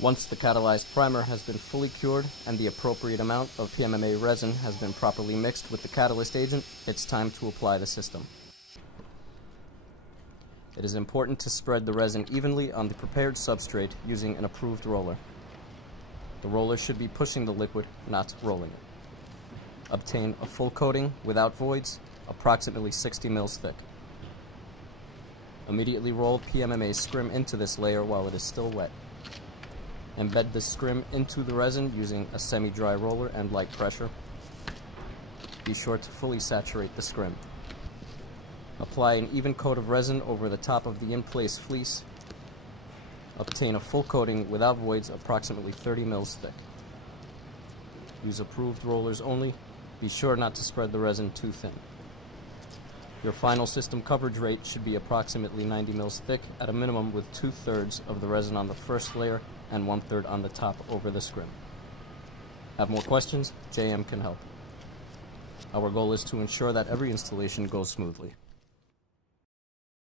Once the catalyzed primer has been fully cured and the appropriate amount of PMMA resin has been properly mixed with the catalyst agent, it's time to apply the system. It is important to spread the resin evenly on the prepared substrate using an approved roller. The roller should be pushing the liquid, not rolling it. Obtain a full coating without voids, approximately 60 mils thick. Immediately roll PMMA scrim into this layer while it is still wet. Embed the scrim into the resin using a semi-dry roller and light pressure. Be sure to fully saturate the scrim. Apply an even coat of resin over the top of the in-place fleece. Obtain a full coating without voids, approximately 30 mils thick. Use approved rollers only. Be sure not to spread the resin too thin. Your final system coverage rate should be approximately 90 mils thick at a minimum, with 2/3 of the resin on the first layer and 1/3 on the top over the scrim. Have more questions? JM can help. Our goal is to ensure that every installation goes smoothly.